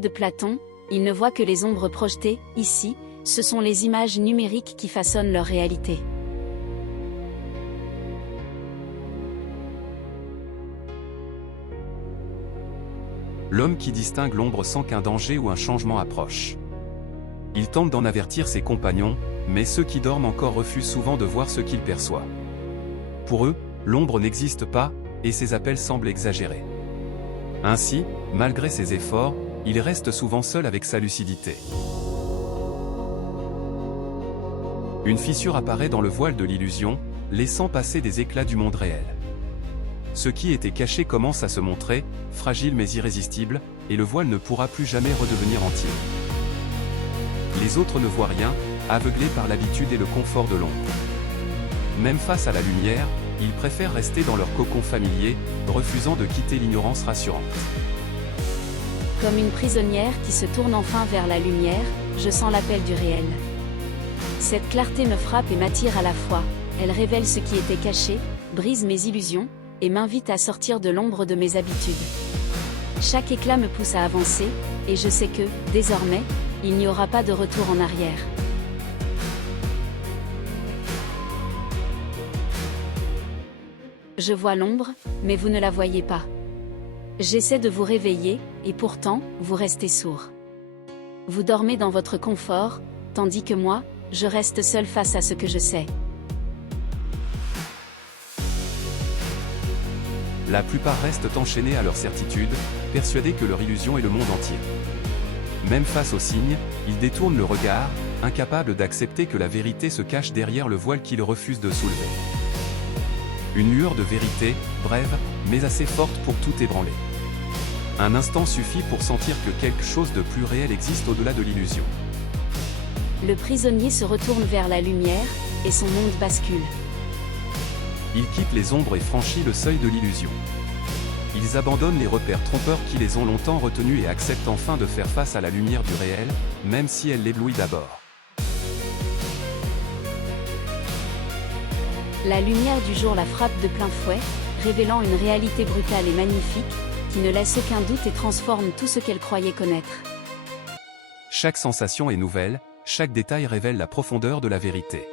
de Platon, ils ne voient que les ombres projetées. Ici, ce sont les images numériques qui façonnent leur réalité. L'homme qui distingue l'ombre sent qu'un danger ou un changement approche. Il tente d'en avertir ses compagnons, mais ceux qui dorment encore refusent souvent de voir ce qu'il perçoit. Pour eux, l'ombre n'existe pas, et ses appels semblent exagérés. Ainsi, malgré ses efforts, il reste souvent seul avec sa lucidité. Une fissure apparaît dans le voile de l'illusion, laissant passer des éclats du monde réel. Ce qui était caché commence à se montrer, fragile mais irrésistible, et le voile ne pourra plus jamais redevenir entier. Les autres ne voient rien, aveuglés par l'habitude et le confort de l'ombre. Même face à la lumière, ils préfèrent rester dans leur cocon familier, refusant de quitter l'ignorance rassurante. Comme une prisonnière qui se tourne enfin vers la lumière, je sens l'appel du réel. Cette clarté me frappe et m'attire à la fois, elle révèle ce qui était caché, brise mes illusions, et m'invite à sortir de l'ombre de mes habitudes. Chaque éclat me pousse à avancer, et je sais que, désormais, il n'y aura pas de retour en arrière. Je vois l'ombre, mais vous ne la voyez pas. J'essaie de vous réveiller, et pourtant, vous restez sourds. Vous dormez dans votre confort, tandis que moi, je reste seul face à ce que je sais. La plupart restent enchaînés à leur certitude, persuadés que leur illusion est le monde entier. Même face aux signes, ils détournent le regard, incapables d'accepter que la vérité se cache derrière le voile qu'ils refusent de soulever. Une lueur de vérité, brève, mais assez forte pour tout ébranler. Un instant suffit pour sentir que quelque chose de plus réel existe au-delà de l'illusion. Le prisonnier se retourne vers la lumière, et son monde bascule. Il quitte les ombres et franchit le seuil de l'illusion. Ils abandonnent les repères trompeurs qui les ont longtemps retenus et acceptent enfin de faire face à la lumière du réel, même si elle l'éblouit d'abord. La lumière du jour la frappe de plein fouet, révélant une réalité brutale et magnifique, qui ne laisse aucun doute et transforme tout ce qu'elle croyait connaître. Chaque sensation est nouvelle, chaque détail révèle la profondeur de la vérité.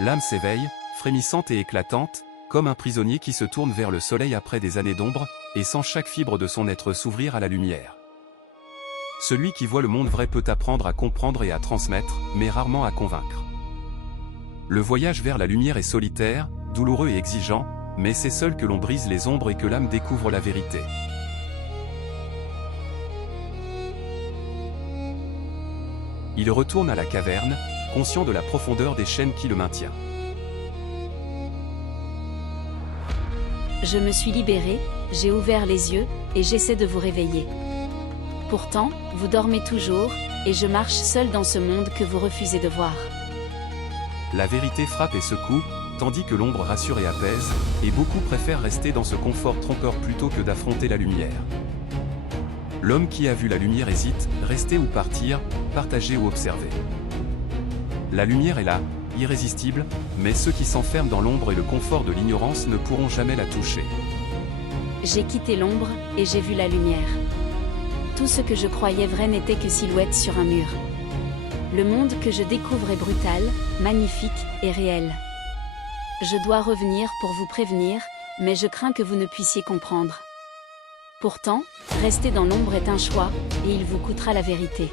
L'âme s'éveille, frémissante et éclatante, comme un prisonnier qui se tourne vers le soleil après des années d'ombre, et sent chaque fibre de son être s'ouvrir à la lumière. Celui qui voit le monde vrai peut apprendre à comprendre et à transmettre, mais rarement à convaincre. Le voyage vers la lumière est solitaire, douloureux et exigeant, mais c'est seul que l'on brise les ombres et que l'âme découvre la vérité. Il retourne à la caverne, conscient de la profondeur des chaînes qui le maintiennent. Je me suis libéré, j'ai ouvert les yeux, et j'essaie de vous réveiller. Pourtant, vous dormez toujours, et je marche seul dans ce monde que vous refusez de voir. La vérité frappe et secoue, tandis que l'ombre rassure et apaise, et beaucoup préfèrent rester dans ce confort trompeur plutôt que d'affronter la lumière. L'homme qui a vu la lumière hésite, rester ou partir, partager ou observer. La lumière est là, irrésistible, mais ceux qui s'enferment dans l'ombre et le confort de l'ignorance ne pourront jamais la toucher. J'ai quitté l'ombre, et j'ai vu la lumière. Tout ce que je croyais vrai n'était que silhouette sur un mur. Le monde que je découvre est brutal, magnifique et réel. Je dois revenir pour vous prévenir, mais je crains que vous ne puissiez comprendre. Pourtant, rester dans l'ombre est un choix, et il vous coûtera la vérité.